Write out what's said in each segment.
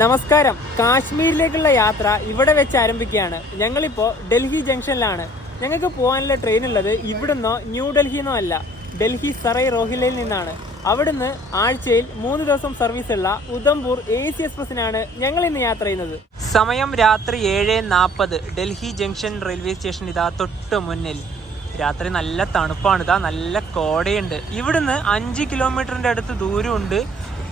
നമസ്കാരം. കാശ്മീരിലേക്കുള്ള യാത്ര ഇവിടെ വെച്ച് ആരംഭിക്കുകയാണ്. ഞങ്ങളിപ്പോൾ ഡൽഹി ജംഗ്ഷനിലാണ്. ഞങ്ങൾക്ക് പോകാനുള്ള ട്രെയിൻ ഉള്ളത് ഇവിടുന്നോ ന്യൂഡൽഹിന്നോ അല്ല, ഡൽഹി സറൈ റോഹില്ലയിൽ നിന്നാണ്. അവിടുന്ന് ആഴ്ചയിൽ 3 ദിവസം സർവീസുള്ള ഉധംപൂർ AC എക്സ്പ്രസിനാണ് ഞങ്ങൾ ഇന്ന് യാത്ര ചെയ്യുന്നത്. സമയം രാത്രി 7:40. ഡൽഹി ജംഗ്ഷൻ റെയിൽവേ സ്റ്റേഷൻ ഇതാ തൊട്ട് മുന്നിൽ. രാത്രി നല്ല തണുപ്പാണ്, ഇതാ നല്ല കോടയുണ്ട്. ഇവിടുന്ന് 5 കിലോമീറ്ററിൻ്റെ അടുത്ത് ദൂരമുണ്ട്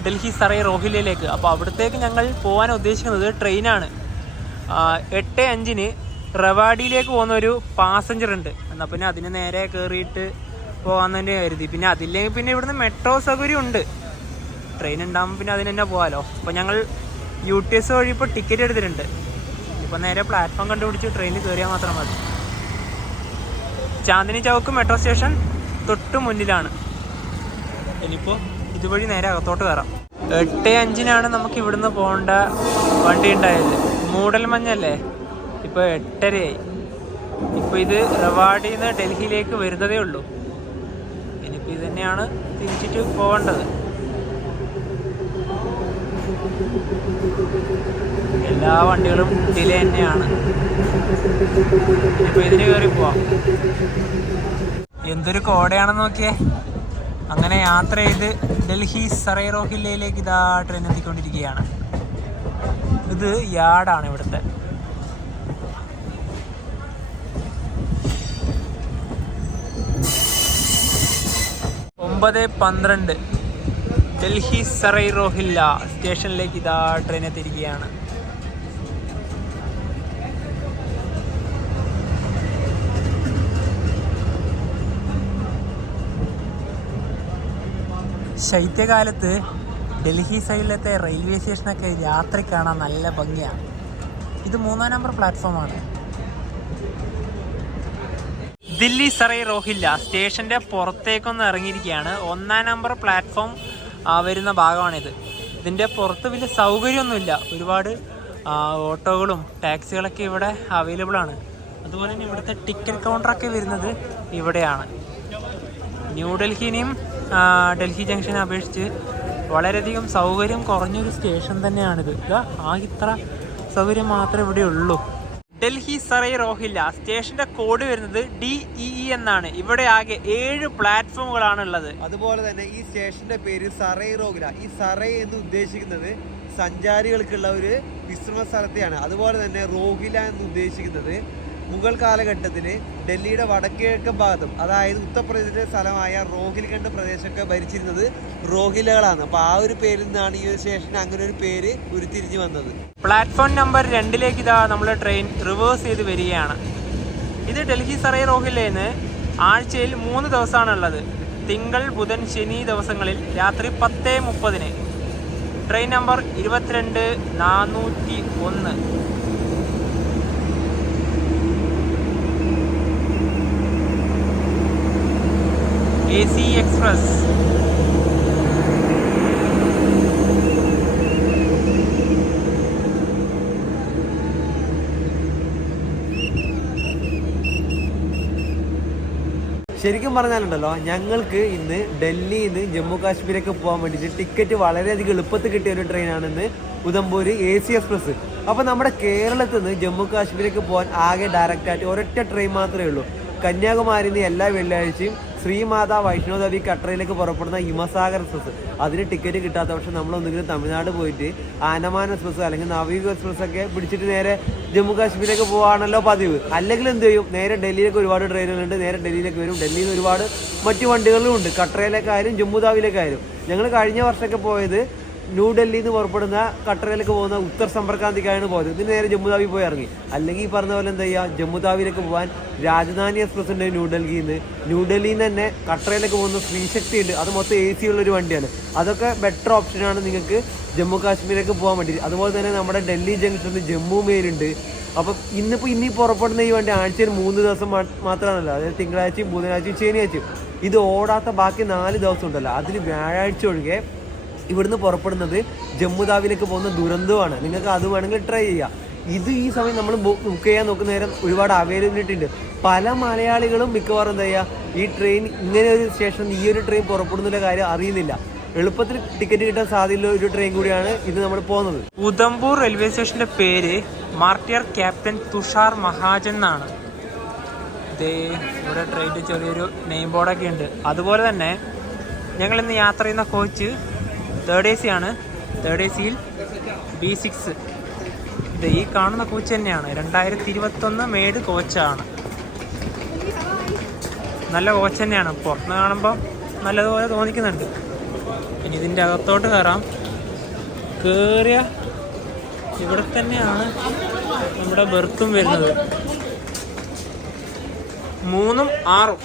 ഡൽഹി സറൈ റോഹില്ലയിലേക്ക്. അപ്പോൾ അവിടത്തേക്ക് ഞങ്ങൾ പോകാൻ ഉദ്ദേശിക്കുന്നത് ട്രെയിനാണ്. 8:05 റവാഡിയിലേക്ക് പോകുന്ന ഒരു പാസഞ്ചർ ഉണ്ട്. എന്നാൽ പിന്നെ അതിന് നേരെ കയറിയിട്ട് പോകാൻ തന്നെ കരുതി. പിന്നെ അതില്ലെങ്കിൽ പിന്നെ ഇവിടുന്ന് മെട്രോ സൗകര്യം ഉണ്ട്. ട്രെയിൻ ഉണ്ടാകുമ്പോൾ പിന്നെ അതിന് തന്നെ പോകാമല്ലോ. അപ്പോൾ ഞങ്ങൾ UTS വഴി ഇപ്പോൾ ടിക്കറ്റ് എടുത്തിട്ടുണ്ട്. ഇപ്പോൾ നേരെ പ്ലാറ്റ്ഫോം കണ്ടുപിടിച്ച് ട്രെയിനിൽ കയറിയാൽ മാത്രം മതി. ചാന്ദിനി ചൗക്ക് മെട്രോ സ്റ്റേഷൻ തൊട്ട് മുന്നിലാണ്. ഇനിയിപ്പോൾ ഇതുവഴി നേരെ അകത്തോട്ട് കയറാം. 8:05 നമുക്ക് ഇവിടുന്ന് പോകേണ്ട വണ്ടി ഉണ്ടായത്. മൂടൽമഞ്ഞല്ലേ, ഇപ്പോൾ 8:30. ഇപ്പോൾ ഇത് റവാഡിയിൽ നിന്ന് ഡൽഹിയിലേക്ക് വരുന്നതേ ഉള്ളൂ. ഇനിയിപ്പോൾ ഇത് തന്നെയാണ് തിരിച്ചിട്ട് പോകേണ്ടത്. എല്ലാ വണ്ടികളും ഡിലേ തന്നെയാണ്. ഇനിയിപ്പോൾ ഇതിന് കയറി പോവാം. എന്തൊരു കോടയാണെന്ന് നോക്കിയേ. അങ്ങനെ യാത്ര ചെയ്ത് ഡൽഹി സറൈ റോഹില്ലയിലേക്ക് ഇതാ ട്രെയിൻ എത്തിക്കൊണ്ടിരിക്കുകയാണ്. ഇത് യാർഡാണ് ഇവിടുത്തെ. (9:12) ഡൽഹി സറൈ റോഹില്ല സ്റ്റേഷനിലേക്ക് ഇതാ ട്രെയിൻ എത്തിയിരിക്കുകയാണ്. ശൈത്യകാലത്ത് ഡൽഹി സൈഡിലത്തെ റെയിൽവേ സ്റ്റേഷനൊക്കെ രാത്രി കാണാൻ നല്ല ഭംഗിയാണ്. ഇത് 3-ാം നമ്പർ പ്ലാറ്റ്ഫോമാണ്. ദില്ലി സറൈ റോഹില്ല സ്റ്റേഷൻ്റെ പുറത്തേക്കൊന്ന് ഇറങ്ങിയിരിക്കുകയാണ്. 1-ാം നമ്പർ പ്ലാറ്റ്ഫോം വരുന്ന ഭാഗമാണിത്. ഇതിൻ്റെ പുറത്ത് വലിയ സൗകര്യമൊന്നുമില്ല. ഒരുപാട് ഓട്ടോകളും ടാക്സികളൊക്കെ ഇവിടെ അവൈലബിൾ ആണ്. അതുപോലെ തന്നെ ഇവിടുത്തെ ടിക്കറ്റ് കൗണ്ടറൊക്കെ വരുന്നത് ഇവിടെയാണ്. ന്യൂഡൽഹിനെയും ഡൽഹി ജംഗ്ഷനെ അപേക്ഷിച്ച് വളരെയധികം സൗകര്യം കുറഞ്ഞൊരു സ്റ്റേഷൻ തന്നെയാണിത്. ഇത്ര സൗകര്യം മാത്രമേ ഇവിടെ ഉള്ളൂ. ഡൽഹി സറൈ റോഹില്ല സ്റ്റേഷന്റെ കോഡ് വരുന്നത് DEE എന്നാണ്. ഇവിടെ ആകെ 7 പ്ലാറ്റ്ഫോമുകളാണ് ഉള്ളത്. അതുപോലെ തന്നെ ഈ സ്റ്റേഷന്റെ പേര് സറൈ റോഹില്ല. ഈ സറൈ എന്ന് ഉദ്ദേശിക്കുന്നത് സഞ്ചാരികൾക്കുള്ള ഒരു വിശ്രമ സ്ഥലത്തെയാണ്. അതുപോലെ തന്നെ റോഹില്ല എന്ന് ഉദ്ദേശിക്കുന്നത് മുഗൾ കാലഘട്ടത്തിൽ ഡൽഹിയുടെ വടക്കിഴക്കൻ ഭാഗത്തും, അതായത് ഉത്തർപ്രദേശിലെ സ്ഥലമായ റോഹിൽഖണ്ഡ് പ്രദേശമൊക്കെ ഭരിച്ചിരുന്നത് റോഹില്ലകളാണ്. അപ്പോൾ ആ ഒരു പേരിൽ നിന്നാണ് ഈ ഒരു സ്റ്റേഷന് അങ്ങനെ ഒരു പേര് ഉരുത്തിരിഞ്ഞു വന്നത്. പ്ലാറ്റ്ഫോം നമ്പർ 2 ഇതാ നമ്മുടെ ട്രെയിൻ റിവേഴ്സ് ചെയ്ത് വരികയാണ്. ഇത് ഡൽഹി സറൈ റോഹില്ലയിൽ നിന്ന് ആഴ്ചയിൽ 3 ദിവസമാണുള്ളത്. തിങ്കൾ, ബുധൻ, ശനി ദിവസങ്ങളിൽ രാത്രി 10:30. Train number 22-401. AC express. ശരിക്കും പറഞ്ഞാലുണ്ടല്ലോ, ഞങ്ങൾക്ക് ഇന്ന് ഡൽഹിയിൽ നിന്ന് ജമ്മു കാശ്മീരൊക്കെ പോകാൻ വേണ്ടിയിട്ട് ടിക്കറ്റ് വളരെയധികം എളുപ്പത്തിൽ കിട്ടിയ ഒരു ട്രെയിനാണെന്ന് ഉധംപൂർ AC എക്സ്പ്രസ്. അപ്പോൾ നമ്മുടെ കേരളത്തിൽ നിന്ന് ജമ്മു കാശ്മീരൊക്കെ പോകാൻ ആകെ ഡയറക്റ്റായിട്ട് ഒരൊറ്റ ട്രെയിൻ മാത്രമേ ഉള്ളൂ. കന്യാകുമാരിയിൽ നിന്ന് എല്ലാ വെള്ളിയാഴ്ചയും ശ്രീമാതാ വൈഷ്ണോദേവി കട്ടറയിലേക്ക് പുറപ്പെടുന്ന ഹിമസാഗർ എക്സ്പ്രസ്. അതിന് ടിക്കറ്റ് കിട്ടാത്ത പക്ഷെ നമ്മളൊന്നെങ്കിലും തമിഴ്നാട് പോയിട്ട് ആനമാൻ എക്സ്പ്രസ് അല്ലെങ്കിൽ നവീഗ് എക്സ്പ്രസ് ഒക്കെ പിടിച്ചിട്ട് നേരെ ജമ്മു കാശ്മീരിലേക്ക് പോകാണല്ലോ പതിവ്. അല്ലെങ്കിൽ എന്ത് ചെയ്യും, നേരെ ഡൽഹിയിലേക്ക് ഒരുപാട് ട്രെയിനുകളുണ്ട്, നേരെ ഡൽഹിയിലേക്ക് വരും. ഡൽഹിയിൽ നിന്ന് ഒരുപാട് മറ്റു വണ്ടികളും ഉണ്ട്, കട്ടറയിലേക്കായാലും ജമ്മുതാവിലേക്കായാലും. ഞങ്ങൾ കഴിഞ്ഞ വർഷമൊക്കെ പോയത് ന്യൂഡൽഹിയിൽ നിന്ന് പുറപ്പെടുന്ന കട്ടറയിലേക്ക് പോകുന്ന ഉത്തർ സമ്പർക്രാന്തിക്കായാണ് പോയത്. ഇതിന് നേരെ ജമ്മുതാവി പോയി ഇറങ്ങി. അല്ലെങ്കിൽ ഈ പറഞ്ഞ പോലെ എന്താ ചെയ്യുക, ജമ്മുതാവിയിലേക്ക് പോകാൻ രാജധാനി എക്സ്പ്രസ് ഉണ്ട് ന്യൂഡൽഹിയിൽ നിന്ന് തന്നെ കട്ടറയിലേക്ക് പോകുന്ന ശ്രീശക്തി ഉണ്ട്. അത് മൊത്തം AC ഉള്ളൊരു വണ്ടിയാണ്. അതൊക്കെ ബെറ്റർ ഓപ്ഷനാണ് നിങ്ങൾക്ക് ജമ്മു കാശ്മീരിലേക്ക് പോകാൻ വേണ്ടി. അതുപോലെ തന്നെ നമ്മുടെ ഡൽഹി ജംഗ്ഷനിൽ ജമ്മു മെയിലുണ്ട്. അപ്പം ഇനി പുറപ്പെടുന്ന ഈ വണ്ടി ആഴ്ചയിൽ 3 ദിവസം മാത്രമാണല്ലോ. അതായത് തിങ്കളാഴ്ചയും ബുധനാഴ്ചയും ശനിയാഴ്ചയും. ഇത് ഓടാത്ത ബാക്കി 4 ദിവസം ഉണ്ടല്ലോ. അതിൽ വ്യാഴാഴ്ച ഒഴികെ ഇവിടുന്ന് പുറപ്പെടുന്നത് ജമ്മുതാവിലേക്ക് പോകുന്ന ദുരന്തമാണ്. നിങ്ങൾക്ക് അത് വേണമെങ്കിൽ ട്രൈ ചെയ്യാം. ഇത് ഈ സമയം നമ്മൾ ബുക്ക് ചെയ്യാൻ നോക്കുന്ന നേരം ഒരുപാട് അവൈലബിലിറ്റി ഉണ്ട്. പല മലയാളികളും മിക്കവാറും എന്താ ചെയ്യുക, ഈ ട്രെയിൻ ഇങ്ങനെ ഒരു സ്റ്റേഷൻ ഈ ഒരു ട്രെയിൻ പുറപ്പെടുന്നതിൻ്റെ കാര്യം അറിയുന്നില്ല. എളുപ്പത്തിൽ ടിക്കറ്റ് കിട്ടാൻ സാധ്യതയുള്ള ഒരു ട്രെയിൻ കൂടിയാണ് ഇത് നമ്മൾ പോകുന്നത്. ഉധംപൂർ റെയിൽവേ സ്റ്റേഷന്റെ പേര് മാർട്ടിയർ ക്യാപ്റ്റൻ തുഷാർ മഹാജൻ എന്നാണ്. ഇവിടെ ട്രെയിനിൽ ചെറിയൊരു നെയിം ബോർഡൊക്കെ ഉണ്ട്. അതുപോലെ തന്നെ ഞങ്ങൾ ഇന്ന് യാത്ര ചെയ്യുന്ന കോച്ച് 3rd AC ആണ്. 3rd ACയിൽ B6. ഈ കാണുന്ന കോച്ച് തന്നെയാണ്. 2021 മെയ്ഡ് കോച്ചാണ്. നല്ല കോച്ച് തന്നെയാണ്. പുറത്തുനിന്ന് കാണുമ്പോൾ നല്ലതുപോലെ തോന്നിക്കുന്നുണ്ട്. ഇനി ഇതിൻ്റെ അകത്തോട്ട് കയറാം. കയറിയ ഇവിടെ തന്നെയാണ് നമ്മുടെ ബെർത്തും വരുന്നത്. 3ഉം 6ഉം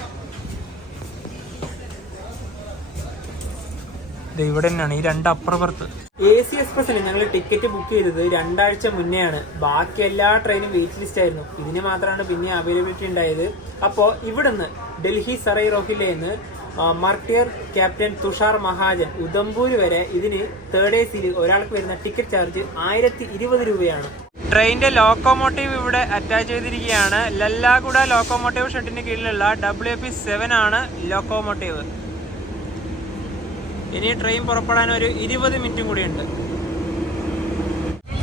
ഇവിടെ തന്നെയാണ്. ഈ 2 അപ്പർ ബർത്ത്. AC എക്സ്പ്രസ്സിന് ഞങ്ങൾ ടിക്കറ്റ് ബുക്ക് ചെയ്തത് 2 ആഴ്ച മുന്നെയാണ്. ബാക്കി എല്ലാ ട്രെയിനും വെയിറ്റ് ലിസ്റ്റ് ആയിരുന്നു. ഇതിന് മാത്രമാണ് പിന്നെ അവൈലബിലിറ്റി ഉണ്ടായത്. അപ്പോൾ ഇവിടുന്ന് ഡൽഹി സറൈ റോഹില്ലയിൽ നിന്ന് മാർട്ടിയർ ക്യാപ്റ്റൻ തുഷാർ മഹാജൻ ഉധംപൂർ വരെ ഇതിന് 3rd ACയിൽ ഒരാൾക്ക് വരുന്ന ടിക്കറ്റ് ചാർജ് 1020 രൂപയാണ്. ട്രെയിനിന്റെ ലോക്കോമോട്ടീവ് ഇവിടെ അറ്റാച്ച് ചെയ്തിരിക്കുകയാണ്. ലല്ലാഗുഡ ലോക്കോമോട്ടീവ് ഷെഡിന് കീഴിലുള്ള WP7 ആണ് ലോക്കോമോട്ടീവ്. ഇനി ട്രെയിൻ പുറപ്പെടാൻ ഒരു 20 മിനിറ്റും കൂടിയുണ്ട്.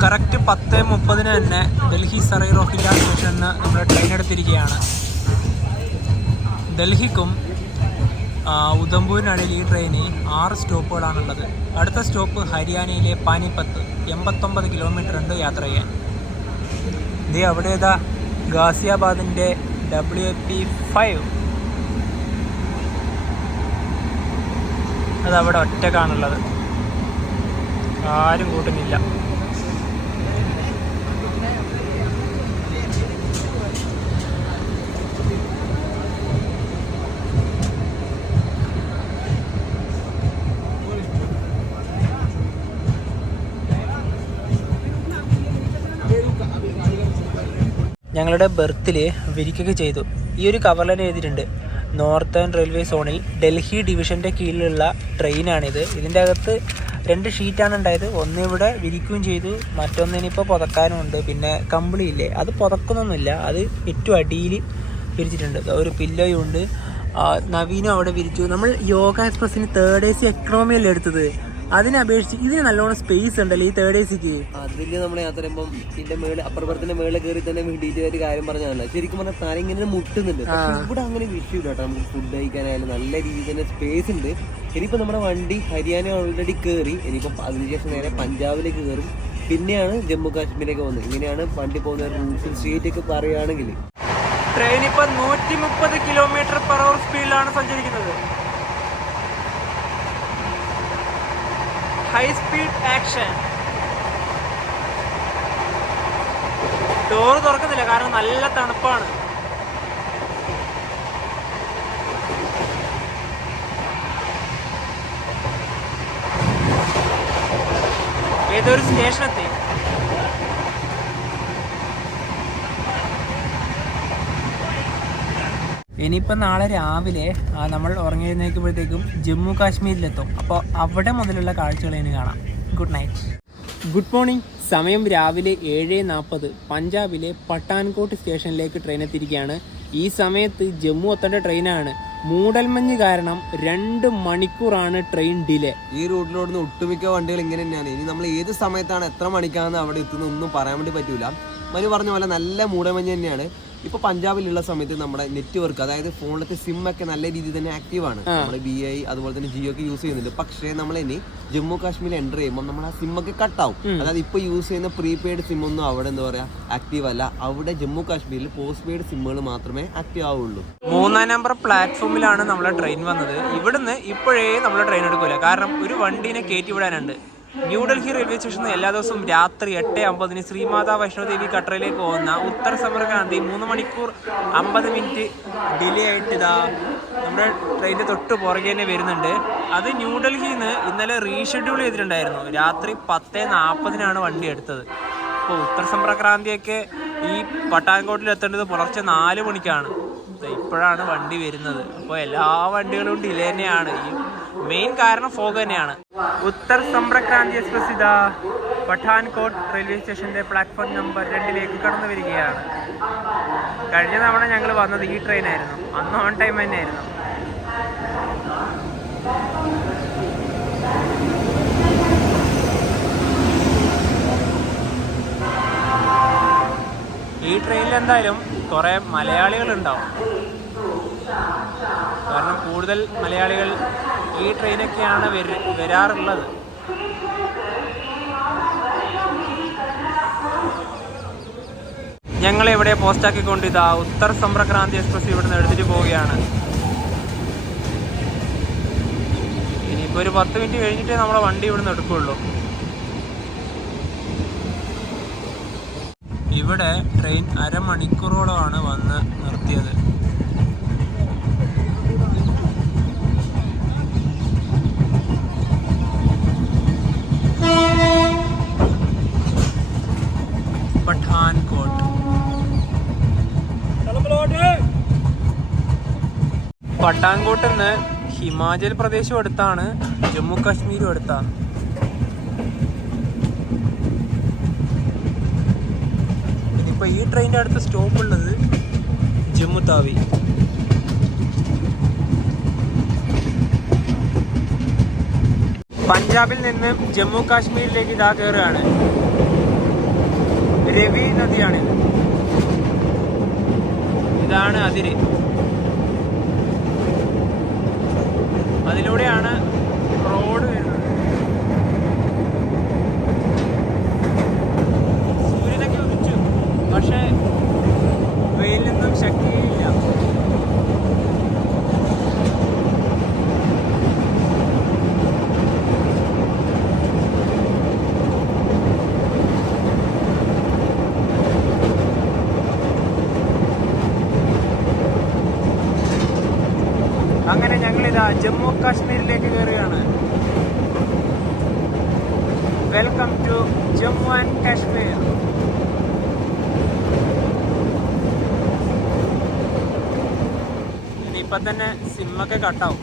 കറക്റ്റ് 10:30 തന്നെ ഡൽഹി സറൈ റോഹില്ല സ്റ്റേഷനിൽ നിന്ന് നമ്മൾ ട്രെയിൻ എടുത്തിരിക്കുകയാണ്. ഡൽഹിക്കും ഉധംപൂരിനിടയിൽ ഈ ട്രെയിന് 6 സ്റ്റോപ്പുകളാണുള്ളത്. അടുത്ത സ്റ്റോപ്പ് ഹരിയാനയിലെ പാനിപ്പത്ത്. 89 കിലോമീറ്റർ ഉണ്ട് യാത്ര ചെയ്യാൻ. ഇത് അവിടെ ഗാസിയാബാദിൻ്റെ WP5 അതവിടെ ഒറ്റക്കാണുള്ളത്. ആരും കൂട്ടുന്നില്ല. ഞങ്ങളുടെ ബെർത്തിൽ വിരിക്കുകയൊക്കെ ചെയ്തു. ഈ ഒരു കവറിൽ തന്നെ എഴുതിയിട്ടുണ്ട് നോർത്തേൺ റെയിൽവേ സോണിൽ ഡൽഹി ഡിവിഷൻ്റെ കീഴിലുള്ള ട്രെയിനാണിത്. ഇതിൻ്റെ അകത്ത് 2 ഷീറ്റാണ് ഉണ്ടായത്. ഒന്ന് ഇവിടെ വിരിക്കുകയും ചെയ്തു, മറ്റൊന്നിനിപ്പോൾ പുതക്കാനുണ്ട്. പിന്നെ കമ്പിളിയില്ലേ, അത് പുതക്കുന്നൊന്നുമില്ല, അത് ഏറ്റവും അടിയിൽ വിരിച്ചിട്ടുണ്ട്. ഒരു പില്ലോയും ഉണ്ട്. നവീനും അവിടെ വിരിച്ചു. നമ്മൾ യോഗ എക്സ്പ്രസ്സിന് 3rd AC എക്കണോമിയല്ലേ എടുത്തത്. അതിനെ അപേക്ഷിച്ച് ഇതിന് നല്ലോണം സ്പേസ് ഉണ്ടല്ലോ ഈ 3rd ACക്ക്. അതിൽ നമ്മൾ യാത്ര ചെയ്യുമ്പോൾ ഇതിന്റെ മേളിൽ അപ്പുറത്തിന്റെ മേളിൽ കയറി തന്നെ ഡീറ്റെയിൽ ആയിട്ട് കാര്യം പറഞ്ഞതല്ല. ശരിക്കും പറഞ്ഞാൽ തല ഇങ്ങനെ മുട്ടുന്നുണ്ട്. ഇവിടെ അങ്ങനെ വിഷയമില്ല കേട്ടോ. നമുക്ക് ഫുഡ് കഴിക്കാനായാലും നല്ല രീതിയിൽ തന്നെ സ്പേസ് ഉണ്ട്. ഇനിയിപ്പോൾ നമ്മുടെ വണ്ടി ഹരിയാന ഓൾറെഡി കയറി. ഇനിയിപ്പോൾ അതിനുശേഷം നേരെ പഞ്ചാബിലേക്ക് കയറും. പിന്നെയാണ് ജമ്മു കാശ്മീരിലേക്ക് പോകുന്നത്. ഇങ്ങനെയാണ് വണ്ടി പോകുന്ന റൂട്ടും സ്ട്രീറ്റ് ഒക്കെ പറയുകയാണെങ്കിൽ. ട്രെയിൻ ഇപ്പൊ 130 km/h സ്പീഡിലാണ് സഞ്ചരിക്കുന്നത്. High speed action. ഡോറ് തുറക്കുന്നില്ല കാരണം നല്ല തണുപ്പാണ്. ഏതൊരു സ്റ്റേഷനെത്തി. ഇനിയിപ്പോൾ നാളെ രാവിലെ നമ്മൾ ഉറങ്ങിയെഴുന്നേൽക്കുമ്പോഴത്തേക്കും ജമ്മു കാശ്മീരിലെത്തും. അപ്പോൾ അവിടെ മുതലുള്ള കാഴ്ചകൾ ഇനി കാണാം. Good night. Good morning. സമയം രാവിലെ 7:40. പഞ്ചാബിലെ പട്ടാൻകോട്ട് സ്റ്റേഷനിലേക്ക് ട്രെയിൻ എത്തിയിരിക്കുകയാണ്. ഈ സമയത്ത് ജമ്മു എത്തേണ്ട ട്രെയിനാണ്. മൂടൽമഞ്ഞ് കാരണം 2 മണിക്കൂറാണ് ട്രെയിൻ ഡിലേ. ഈ റൂട്ടിലോടുന്ന ഒട്ടുമിക്ക വണ്ടികൾ ഇങ്ങനെ തന്നെയാണ്. ഇനി നമ്മൾ ഏത് സമയത്താണ് എത്ര മണിക്കാണ് അവിടെ എത്തുന്നത് ഒന്നും പറയാൻ വേണ്ടി പറ്റൂല. മനു പറഞ്ഞ പോലെ നല്ല മൂടൽമഞ്ഞ് തന്നെയാണ്. ഇപ്പോൾ പഞ്ചാബിലുള്ള സമയത്ത് നമ്മുടെ നെറ്റ്വർക്ക്, അതായത് ഫോണിലത്തെ സിം ഒക്കെ നല്ല രീതിയിൽ തന്നെ ആക്റ്റീവാണ്. നമ്മൾ BI അതുപോലെ തന്നെ ജിയോ ഒക്കെ യൂസ് ചെയ്യുന്നുണ്ട്. പക്ഷേ നമ്മൾ ഇനി ജമ്മു കാശ്മീരിൽ എൻ്റർ ചെയ്യുമ്പോൾ നമ്മൾ ആ സിം ഒക്കെ കട്ടാവും. അതായത് ഇപ്പോൾ യൂസ് ചെയ്യുന്ന പ്രീപെയ്ഡ് സിം ഒന്നും അവിടെ എന്താ പറയുക ആക്റ്റീവ് അല്ല. അവിടെ ജമ്മു കാശ്മീരിൽ പോസ്റ്റ് പെയ്ഡ് സിമ്മുകൾ മാത്രമേ ആക്റ്റീവ് ആവുള്ളൂ. 3ാം നമ്പർ പ്ലാറ്റ്ഫോമിലാണ് നമ്മളെ ട്രെയിൻ വന്നത്. ഇവിടുന്ന് ഇപ്പോഴേ നമ്മൾ ട്രെയിൻ എടുക്കില്ല. കാരണം ഒരു വണ്ടീനെ കയറ്റി വിടാനുണ്ട്. ന്യൂഡൽഹി റെയിൽവേ സ്റ്റേഷനിൽ എല്ലാ ദിവസവും രാത്രി 8:50 ശ്രീമാതാ വൈഷ്ണോദേവി കട്ടറയിലേക്ക് പോകുന്ന ഉത്തർ സമ്പർക്രാന്തി 3 മണിക്കൂർ 50 മിനിറ്റ് ഡിലേ ആയിട്ട് നമ്മുടെ ട്രെയിനിൻ്റെ തൊട്ട് പുറകെ തന്നെ വരുന്നുണ്ട്. അത് ന്യൂഡൽഹിയിൽ നിന്ന് ഇന്നലെ റീഷെഡ്യൂൾ ചെയ്തിട്ടുണ്ടായിരുന്നു. രാത്രി 10:40 വണ്ടി എടുത്തത്. അപ്പോൾ ഉത്തർ സമ്പർക്രാന്തിയൊക്കെ ഈ പട്ടാൻകോട്ടിൽ എത്തേണ്ടത് പുലർച്ചെ 4 മണിക്കാണ്. ഇപ്പോഴാണ് വണ്ടി വരുന്നത്. അപ്പോൾ എല്ലാ വണ്ടികളും ഡിലേ തന്നെയാണ്. ഈ മെയിൻ കാരണം ഫോഗ് തന്നെയാണ്. ഉത്തർ സമ്പർക്രാന്തി എക്സ്പ്രസ് ഇതാ പഠാൻകോട്ട് റെയിൽവേ സ്റ്റേഷന്റെ പ്ലാറ്റ്ഫോം നമ്പർ 2 കടന്നു വരികയാണ്. കഴിഞ്ഞ തവണ ഞങ്ങൾ വന്നത് ഈ ട്രെയിനായിരുന്നു. അന്ന് ഓൺ ടൈം തന്നെയായിരുന്നു. ട്രെയിനിൽ എന്തായാലും കുറേ മലയാളികൾ ഉണ്ടാവും. കാരണം കൂടുതൽ മലയാളികൾ ഈ ട്രെയിനൊക്കെയാണ് വരാറുള്ളത്. ഞങ്ങൾ ഇവിടെ പോസ്റ്റാക്കിക്കൊണ്ട് ഇതാ ഉത്തർ സമ്പർക്രാന്തി എക്സ്പ്രസ് ഇവിടുന്ന് എടുത്തിട്ട് പോവുകയാണ്. ഇനിയിപ്പോൾ ഒരു 10 മിനിറ്റ് കഴിഞ്ഞിട്ടേ നമ്മളെ വണ്ടി ഇവിടുന്ന് എടുക്കുകയുള്ളൂ. ഇവിടെ ട്രെയിൻ അരമണിക്കൂറോളമാണ് വന്ന് നിർത്തിയത്. പട്ടാൻകോട്ടിൽ നിന്ന് ഹിമാചൽ പ്രദേശും അടുത്താണ്, ജമ്മു കാശ്മീരും അടുത്താണ്. ഇനിയിപ്പോൾ ഈ ട്രെയിനിൻ്റെ അടുത്ത സ്റ്റോപ്പ് ഉള്ളത് ജമ്മു താവി. പഞ്ചാബിൽ നിന്ന് ജമ്മു കാശ്മീരിലേക്ക് ഇതാ കയറുകയാണ്. രവി നദിയാണിത്. ഇതാണ് അതിര്. അതിലൂടെയാണ് റോഡ് വരുന്നത്. സൂര്യനൊക്കെ ഉദിച്ചു, പക്ഷേ വെയിലൊന്നും ശക്തിയില്ല. അങ്ങനെ ഞങ്ങളിതാ ജമ്മു കാശ്മീരിലേക്ക് കയറുകയാണ്. Welcome to Jammu and Kashmir. ഇനിയിപ്പം തന്നെ സിമ്മൊക്കെ കട്ടാവും.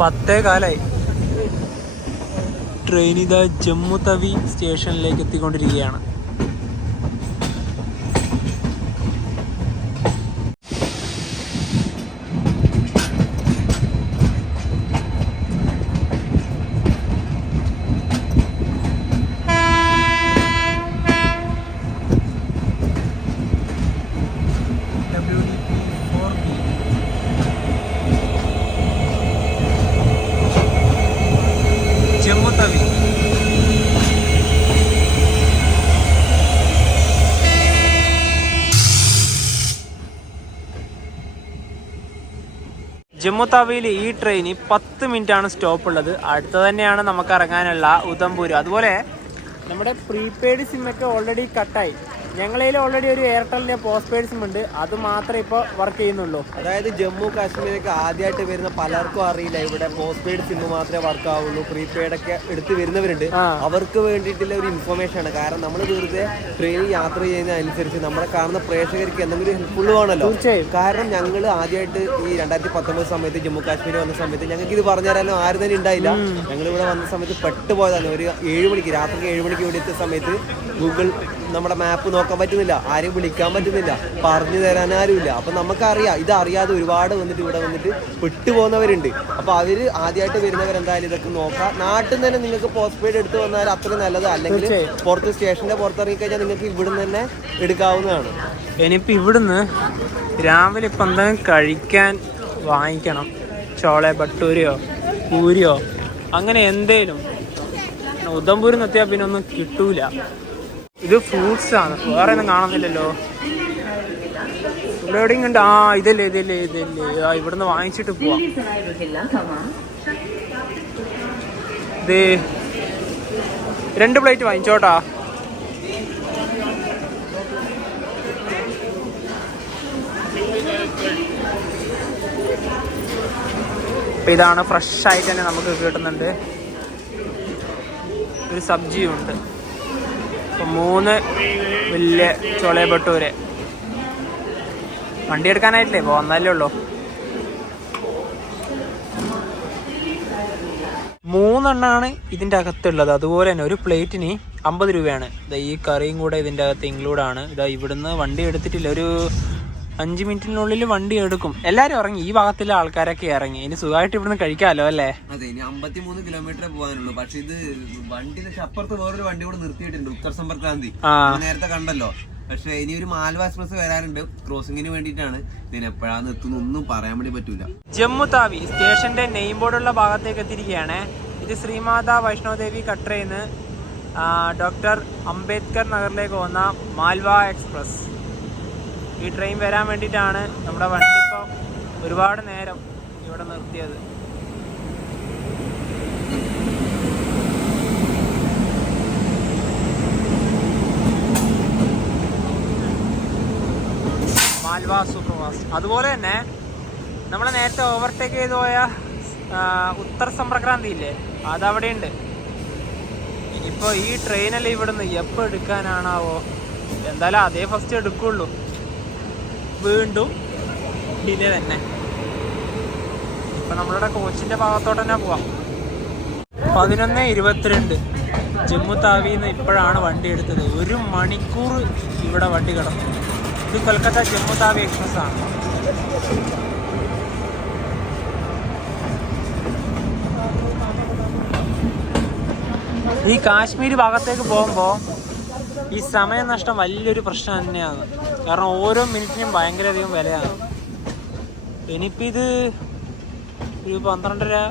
പത്തേകാലായി. ട്രെയിൻ ഇതാ ജമ്മു തവി സ്റ്റേഷനിലേക്ക് എത്തിക്കൊണ്ടിരിക്കുകയാണ്. ജമ്മു തവി. ജമ്മു താവിയിൽ ഈ ട്രെയിന് 10 മിനിറ്റാണ് സ്റ്റോപ്പ് ഉള്ളത്. അടുത്ത് തന്നെയാണ് നമുക്ക് ഇറങ്ങാനുള്ള ഉധംപൂർ. അതുപോലെ നമ്മുടെ പ്രീപെയ്ഡ് സിമ്മൊക്കെ ഓൾറെഡി കട്ടായി. ഞങ്ങളതിൽ ഓൾറെഡി ഒരു എയർടെലിൻ്റെ പോസ്റ്റ് പെയ്ഡ് സിം ഉണ്ട്, അത് മാത്രമേ ഇപ്പോൾ വർക്ക് ചെയ്യുന്നുള്ളൂ. അതായത് ജമ്മു കാശ്മീരൊക്കെ ആദ്യമായിട്ട് വരുന്ന പലർക്കും അറിയില്ല ഇവിടെ പോസ്റ്റ് പെയ്ഡ് സിം മാത്രമേ വർക്ക് ആവുള്ളൂ. പ്രീപെയ്ഡ് ഒക്കെ എടുത്ത് വരുന്നവരുണ്ട്, അവർക്ക് വേണ്ടിയിട്ടുള്ള ഒരു ഇൻഫർമേഷൻ ആണ്. കാരണം നമ്മൾ വെറുതെ ട്രെയിനിൽ യാത്ര ചെയ്യുന്നതനുസരിച്ച് നമ്മളെ കാണുന്ന പ്രേക്ഷകർക്ക് എന്തെങ്കിലും ഹെൽപ്ഫുൾ ആണല്ലോ. കാരണം ഞങ്ങൾ ആദ്യമായിട്ട് ഈ 2019 സമയത്ത് ജമ്മു കാശ്മീർ വന്ന സമയത്ത് ഞങ്ങൾക്ക് ഇത് പറഞ്ഞു തരാനോ ആരും തന്നെ ഉണ്ടായില്ല. ഞങ്ങൾ ഇവിടെ വന്ന സമയത്ത് പെട്ടുപോയതാണ്. ഒരു 7 മണിക്ക് രാത്രി 7 മണിക്ക് ഇവിടെ എത്തിയ സമയത്ത് ഗൂഗിൾ നമ്മുടെ മാപ്പ് നോക്കാൻ പറ്റുന്നില്ല, ആരെയും വിളിക്കാൻ പറ്റുന്നില്ല, പറഞ്ഞു തരാൻ ആരുമില്ല. അപ്പം നമുക്കറിയാം, ഇതറിയാതെ ഒരുപാട് വന്നിട്ട് ഇവിടെ വന്നിട്ട് വിട്ടുപോകുന്നവരുണ്ട്. അപ്പോൾ അവർ ആദ്യമായിട്ട് വരുന്നവരെന്തായാലും ഇതൊക്കെ നോക്കാം. നാട്ടിൽ നിന്ന് തന്നെ നിങ്ങൾക്ക് പോസ്റ്റ് പെയ്ഡ് എടുത്ത് വന്നാൽ അത്ര നല്ലത്. അല്ലെങ്കിൽ പുറത്ത് സ്റ്റേഷൻ്റെ പുറത്തിറങ്ങി കഴിഞ്ഞാൽ നിങ്ങൾക്ക് ഇവിടുന്ന് തന്നെ എടുക്കാവുന്നതാണ്. ഇനിയിപ്പോൾ ഇവിടുന്ന് രാവിലെ ഇപ്പം എന്തെങ്കിലും കഴിക്കാൻ വാങ്ങിക്കണം. ചോള ഭട്ടൂരിയോ പൂരിയോ അങ്ങനെ എന്തേലും. ഉധംപൂരിൽ നിന്ന് എത്തിയാൽ പിന്നെ ഒന്നും കിട്ടൂല. ഇത് ഫ്രൂട്ട്സ് ആണ്, വേറെ ഒന്നും കാണുന്നില്ലല്ലോ. ഇവിടെ എവിടെയും ഉണ്ട്. ഇതല്ലേ ഇതല്ലേ ഇതല്ലേ. ഇവിടുന്ന് വാങ്ങിച്ചിട്ട് പോവാം. ഇത് 2 പ്ലേറ്റ് വാങ്ങിച്ചോട്ടാ. അപ്പം ഇതാണ് ഫ്രഷായിട്ട് തന്നെ നമുക്ക് കിട്ടുന്നുണ്ട്. ഒരു സബ്ജിയും ഉണ്ട്. അപ്പം 3 വലിയ ചോള ഭട്ടൂര്. വണ്ടി എടുക്കാനായിട്ടില്ലേ, പോന്നല്ലേ ഉള്ളൂ. 3 എണ്ണമാണ് ഇതിൻ്റെ അകത്തുള്ളത്. അതുപോലെ തന്നെ ഒരു പ്ലേറ്റിന് 50 രൂപയാണ്. ഈ കറിയും കൂടെ ഇതിൻ്റെ അകത്ത് ഇൻക്ലൂഡാണ്. ഇതാ ഇവിടുന്ന് വണ്ടി എടുത്തിട്ടില്ല. ഒരു 5 മിനിറ്റിനുള്ളിൽ വണ്ടി എടുക്കും. എല്ലാരും ഇറങ്ങി, ഈ ഭാഗത്തിലെ ആൾക്കാരൊക്കെ ഇറങ്ങി. ഇനി സുഖമായിട്ട് ഇവിടുന്ന് കഴിക്കാമല്ലോ അല്ലേ? അതെ, ഇനി 53 കിലോമീറ്റർ പോകാനുള്ളൂ. പക്ഷെ ഇത് വണ്ടി അപ്പുറത്ത് വേറൊരു വണ്ടി കൂടെ നിർത്തിയിട്ടുണ്ട്, ഉത്തർ സമ്പർക്ക് ക്രാന്തി, നേരത്തെ കണ്ടല്ലോ. പക്ഷെ ഇനി ഒരു മാൽവ എക്സ്പ്രസ് വരാനുണ്ട് ക്രോസിങ്ങിന് വേണ്ടിയിട്ടാണ്. ഇതിന് എപ്പോഴാണ് എത്തുന്ന ഒന്നും പറയാൻ വേണ്ടി പറ്റൂല. ജമ്മു താവി സ്റ്റേഷന്റെ നെയിം ബോർഡുള്ള ഭാഗത്തേക്ക് എത്തിയിരിക്കുകയാണ്. ഇത് ശ്രീമാതാ വൈഷ്ണോദേവി കട്രയിന്ന് ഡോക്ടർ അംബേദ്കർ നഗറിലേക്ക് പോകുന്ന മാൽവ എക്സ്പ്രസ്. ഈ ട്രെയിൻ വരാൻ വേണ്ടിയിട്ടാണ് നമ്മുടെ വണ്ടി ഇപ്പോൾ ഒരുപാട് നേരം ഇവിടെ നിർത്തിയത്. മാൽവ സൂപ്പർഫാസ്റ്റ്. അതുപോലെ തന്നെ നമ്മൾ നേരത്തെ ഓവർടേക്ക് ചെയ്ത് പോയ ഉത്തർ സമ്പർക്രാന്തി ഇല്ലേ, അതവിടെ ഉണ്ട്. ഇനിയിപ്പോൾ ഈ ട്രെയിനല്ലേ ഇവിടുന്ന് എപ്പോൾ എടുക്കാനാണാവോ? എന്തായാലും അതേ ഫസ്റ്റ് എടുക്കുള്ളൂ. വീണ്ടും ഡിലേ തന്നെ. ഇപ്പം നമ്മളുടെ കോച്ചിൻ്റെ ഭാഗത്തോട്ട് തന്നെ പോവാം. 11:22 ജമ്മു താവിന്ന് ഇപ്പോഴാണ് വണ്ടി എടുത്തത്. 1 മണിക്കൂർ ഇവിടെ വണ്ടി കിടന്നു. ഇത് കൊൽക്കത്ത ജമ്മു താവി എക്സ്പ്രസ് ആണ്. ഈ കാശ്മീർ ഭാഗത്തേക്ക് പോകുമ്പോൾ ഈ സമയനഷ്ടം വലിയൊരു പ്രശ്നം തന്നെയാണ്. കാരണം ഓരോ മിനിറ്റിനും ഭയങ്കരധികം വിലയാണ്. ഇനിയിപ്പോൾ ഇത് ഒരു 12:30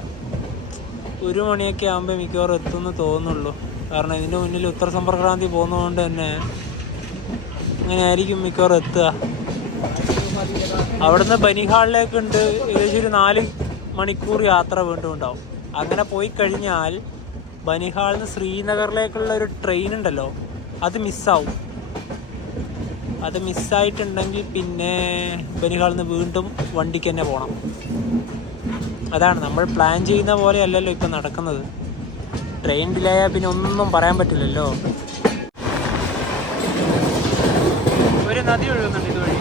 1 മണിയൊക്കെ ആകുമ്പോൾ മിക്കവാറും എത്തുമെന്ന് തോന്നുന്നുള്ളൂ. കാരണം ഇതിൻ്റെ മുന്നിൽ ഉത്തർ സമ്പർക്രാന്തി പോകുന്നതുകൊണ്ട് തന്നെ അങ്ങനെ ആയിരിക്കും മിക്കവാറും എത്തുക. അവിടുന്ന് ബനിഹാളിലേക്കുണ്ട് ഏകദേശം ഒരു 4 മണിക്കൂർ യാത്ര വീണ്ടും ഉണ്ടാവും. അങ്ങനെ പോയി കഴിഞ്ഞാൽ ബനിഹാളിൽ നിന്ന് ശ്രീനഗറിലേക്കുള്ള ഒരു ട്രെയിൻ ഉണ്ടല്ലോ, അത് മിസ്സാവും. അത് മിസ്സായിട്ടുണ്ടെങ്കിൽ പിന്നെ ബനിഹാളിൽ നിന്ന് വീണ്ടും വണ്ടിക്ക് തന്നെ പോകണം. അതാണ് നമ്മൾ പ്ലാൻ ചെയ്യുന്ന പോലെ അല്ലല്ലോ ഇപ്പം നടക്കുന്നത്. ട്രെയിൻ ഡിലേ ആയാൽ പിന്നെ ഒന്നും പറയാൻ പറ്റില്ലല്ലോ. ഒരു നദി ഒഴുകുന്നുണ്ട് ഇതുവഴി.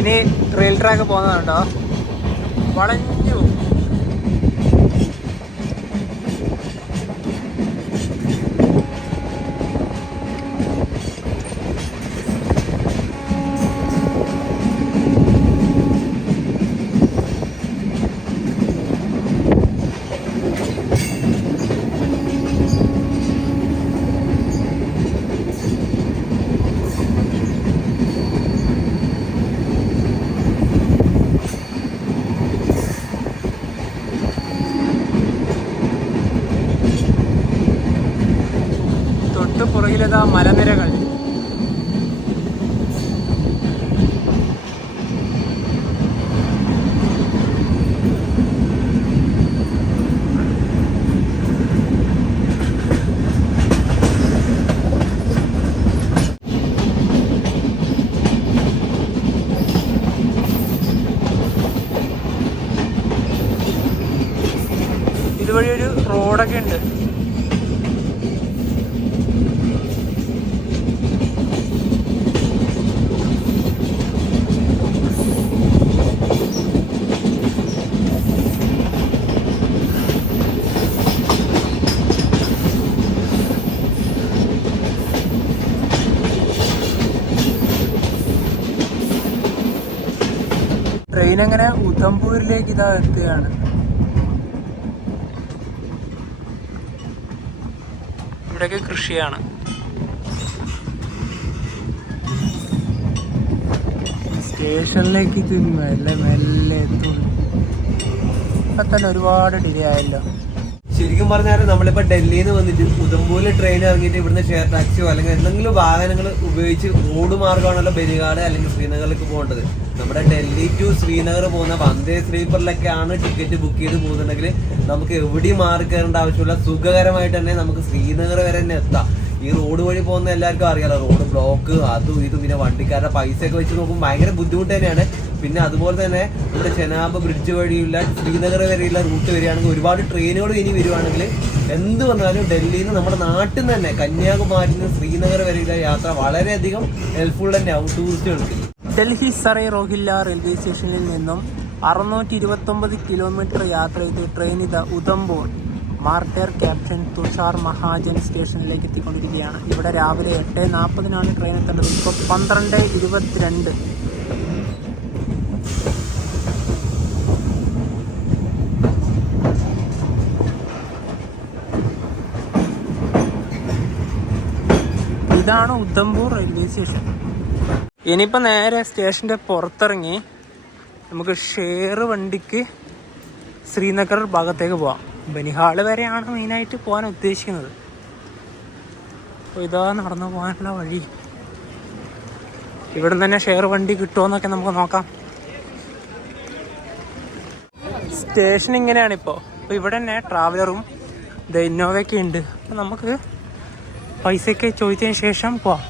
ഇനി റെയിൽ ട്രാക്ക് പോകുന്നതുണ്ടോ, വളഞ്ഞു. റോഡൊക്കെ ഉണ്ട്. ട്രെയിൻ അങ്ങനെ ഉധംപൂരിലേക്ക് ഇതാ എത്തുകയാണ്. ഇവിടെയൊക്കെ കൃഷിയാണ്. സ്റ്റേഷനിലേക്ക് ഇത് മെല്ലെ മെല്ലെ എത്തുള്ളൂ. ഇപ്പൊ തന്നെ ഒരുപാട് ഡിലേ ആയല്ലോ. ശരിക്കും പറഞ്ഞാൽ നമ്മളിപ്പോൾ ഡൽഹിയിൽ നിന്ന് വന്നിട്ട് ഉധംപൂരിൽ ട്രെയിൻ ഇറങ്ങിയിട്ട് ഇവിടുന്ന് ഷെയർ ടാക്സിയോ അല്ലെങ്കിൽ എന്തെങ്കിലും വാഹനങ്ങൾ ഉപയോഗിച്ച് റോഡ് മാർഗമാണല്ലോ ബനിഹാട് അല്ലെങ്കിൽ ശ്രീനഗറിലേക്ക് പോകേണ്ടത്. നമ്മുടെ ഡൽഹി ടു ശ്രീനഗർ പോകുന്ന വന്ദേ സ്ലീപ്പറിലൊക്കെയാണ് ടിക്കറ്റ് ബുക്ക് ചെയ്ത് പോകുന്നുണ്ടെങ്കിൽ നമുക്ക് എവിടെയും മാറി കയറേണ്ട ആവശ്യമില്ല. സുഖകരമായിട്ട് തന്നെ നമുക്ക് ശ്രീനഗർ വരെ തന്നെ എത്താം. ഈ റോഡ് വഴി പോകുന്ന എല്ലാവർക്കും അറിയാലോ, റോഡ് ബ്ലോക്ക് അതും ഇതും, പിന്നെ വണ്ടിക്കാരുടെ പൈസയൊക്കെ വെച്ച് നോക്കുമ്പോൾ ഭയങ്കര ബുദ്ധിമുട്ട് തന്നെയാണ്. പിന്നെ അതുപോലെ തന്നെ നമ്മുടെ ചെനാബ് ബ്രിഡ്ജ് വഴിയുള്ള ശ്രീനഗർ വരെയുള്ള റൂട്ട് വരികയാണെങ്കിൽ ഒരുപാട് ട്രെയിനുകൾ ഇനി വരുവാണെങ്കിൽ എന്ത് വന്നാലും ഡൽഹിയിൽ നിന്ന് നമ്മുടെ നാട്ടിൽ നിന്ന് തന്നെ കന്യാകുമാരിയിൽ നിന്ന് ശ്രീനഗർ വരെയുള്ള യാത്ര വളരെയധികം ഹെൽപ്ഫുൾ തന്നെയാവും ടൂറിസ്റ്റുകൾക്ക്. ഡൽഹി സറൈ റോഹില്ല റെയിൽവേ സ്റ്റേഷനിൽ നിന്നും 629 കിലോമീറ്റർ യാത്ര ചെയ്ത് ട്രെയിൻ ഇത് ഉധംപൂർ മാർട്ടർ ക്യാപ്റ്റൻ തുഷാർ മഹാജൻ സ്റ്റേഷനിലേക്ക് എത്തിക്കൊണ്ടിരിക്കുകയാണ്. ഇവിടെ രാവിലെ 8:40 ട്രെയിൻ എത്തേണ്ടത്. ഇപ്പോൾ 12:22. ഇതാണ് ഉധംപൂർ റെയിൽവേ സ്റ്റേഷൻ. ഇനിയിപ്പോൾ നേരെ സ്റ്റേഷൻ്റെ പുറത്തിറങ്ങി നമുക്ക് ഷെയർ വണ്ടിക്ക് ശ്രീനഗർ ഭാഗത്തേക്ക് പോവാം. ബനിഹാൾ വരെയാണ് മെയിനായിട്ട് പോകാൻ ഉദ്ദേശിക്കുന്നത്. അപ്പോൾ ഇതാ നടന്നു പോകാനുള്ള വഴി. ഇവിടെ തന്നെ ഷെയർ വണ്ടി കിട്ടുമോയെന്നൊക്കെ നമുക്ക് നോക്കാം. സ്റ്റേഷൻ ഇങ്ങനെയാണിപ്പോൾ. അപ്പോൾ ഇവിടെ തന്നെ ട്രാവലറും ഇന്നോവയൊക്കെ ഉണ്ട്. അപ്പോൾ നമുക്ക് പൈസയൊക്കെ ചോദിച്ചതിന് ശേഷം പോവാം.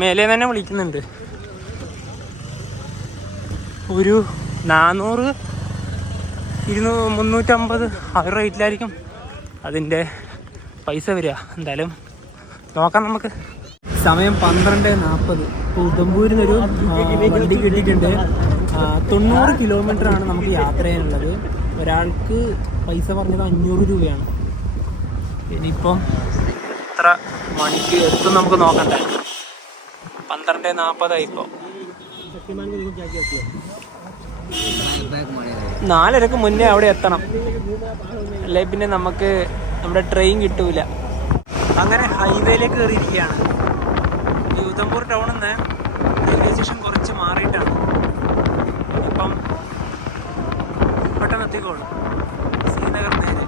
മേലെ തന്നെ വിളിക്കുന്നുണ്ട്. ഒരു 400, 200, 350 ആ റേറ്റിലായിരിക്കും അതിൻ്റെ പൈസ വരിക. എന്തായാലും നോക്കാം നമുക്ക്. സമയം 12:40. ഇപ്പോൾ ഉധംപൂരിൽ നിന്നൊരു വണ്ടി കിട്ടിയിട്ടുണ്ട്. 90 കിലോമീറ്ററാണ് നമുക്ക് യാത്ര ചെയ്യാനുള്ളത്. ഒരാൾക്ക് പൈസ പറഞ്ഞത് 500 രൂപയാണ്. ഇനിയിപ്പം എത്ര മണിക്ക് എത്തും നമുക്ക് നോക്കണ്ടേ. 12:40 ഇപ്പോൾ. 4:30 മുന്നേ അവിടെ എത്തണം, അല്ലെ പിന്നെ നമുക്ക് നമ്മുടെ ട്രെയിൻ കിട്ടൂല. അങ്ങനെ ഹൈവേയിലേക്ക് കയറിയിരിക്കുകയാണ്. ഈ ഉധംപൂർ ടൗണിൽ നിന്ന് റെയിൽവേ സ്റ്റേഷൻ കുറച്ച് മാറിയിട്ടാണ്. ഇപ്പം പെട്ടെന്ന് എത്തിക്കോളും ശ്രീനഗർ നേരെ.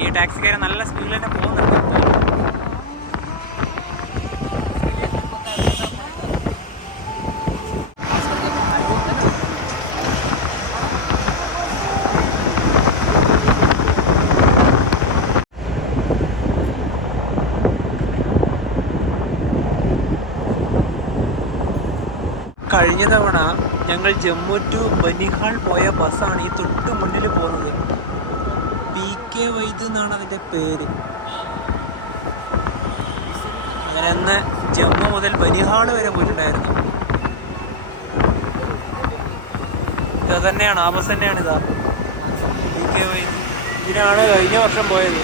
ഈ ടാക്സിക്കാരൻ നല്ല സ്പീഡിൽ തന്നെ പോകുന്നുണ്ട്. കഴിഞ്ഞ തവണ ഞങ്ങൾ ജമ്മു ടു ബനിഹാൾ പോയ ബസ്സാണ് ഈ തൊട്ട് മുന്നിൽ പോകുന്നത്. PK വൈദ്യ എന്നാണ് അതിൻ്റെ പേര്. അങ്ങനെ അന്ന് ജമ്മു മുതൽ ബനിഹാൾ വരെ പോയിട്ടുണ്ടായിരുന്നു. ഇത് തന്നെയാണ്, ആ ബസ് തന്നെയാണ്. ഇതാ PK വൈദ്യ. ഇതിനാണ് കഴിഞ്ഞ വർഷം പോയത്.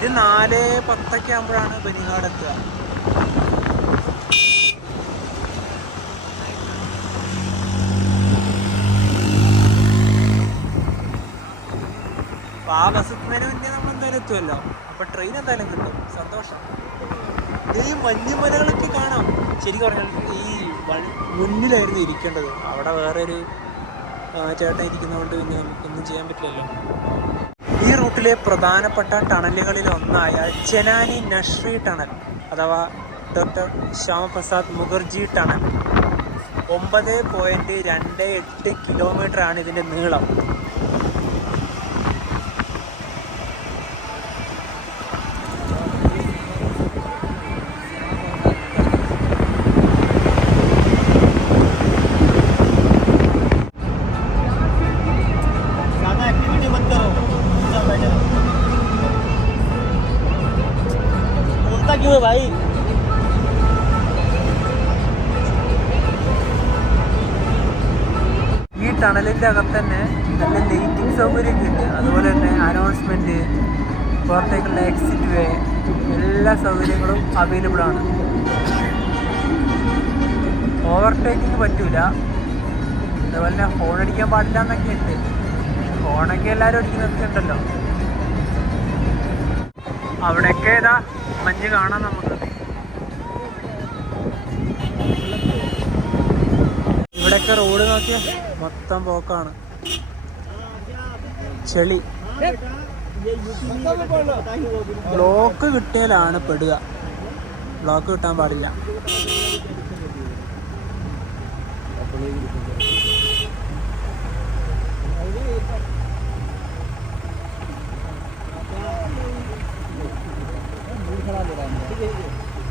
ഇത് 4:10 ആകുമ്പോഴാണ് ബനിഹാൾ എത്തുക. അപ്പോൾ ആ ബസ് എത്തുന്നതിന് മുന്നേ നമ്മൾ എന്തായാലും എത്തുമല്ലോ. അപ്പോൾ ട്രെയിൻ എന്തായാലും കിട്ടും. സന്തോഷം. ഈ മഞ്ഞുമലകളൊക്കെ കാണാം. ശരിക്കും പറഞ്ഞാൽ ഈ മുന്നിലായിരുന്നു ഇരിക്കേണ്ടത്. അവിടെ വേറെ ഒരു ചേട്ടൻ ഇരിക്കുന്നതുകൊണ്ട് പിന്നെ നമുക്കൊന്നും ചെയ്യാൻ പറ്റില്ലല്ലോ. ഈ റൂട്ടിലെ പ്രധാനപ്പെട്ട ടണലുകളിൽ ഒന്നായ ചെനാനി നഷ്രി ടണൽ അഥവാ ഡോക്ടർ ശ്യാമപ്രസാദ് മുഖർജി ടണൽ 9.28 കിലോമീറ്ററാണ് ഇതിൻ്റെ നീളം. ഈ ടണലിൻ്റെ അകത്ത് തന്നെ നല്ല ലൈറ്റിംഗ് സൗകര്യമൊക്കെ ഉണ്ട്. അതുപോലെ തന്നെ അനൗൺസ്മെൻറ്റ്, പുറത്തേക്കുള്ള എക്സിറ്റ് വേ, എല്ലാ സൗകര്യങ്ങളും അവൈലബിൾ ആണ്. ഓവർടേക്കിങ് പറ്റൂല, അതുപോലെ തന്നെ ഹോൺ അടിക്കാൻ പാടില്ല എന്നൊക്കെ ഉണ്ട്. ഹോണൊക്കെ എല്ലാവരും അടിക്കുന്നൊക്കെ ഉണ്ടല്ലോ. അവിടെയൊക്കെ ഇതാ മഞ്ഞ് കാണാം നമുക്ക്. ഇവിടെയൊക്കെ റോഡ് നോക്കിയാൽ മൊത്തം പോക്കാണ്, ചെളി. ബ്ലോക്ക് കിട്ടിയാലാണ് പെടുക, ബ്ലോക്ക് കിട്ടാൻ പാടില്ല.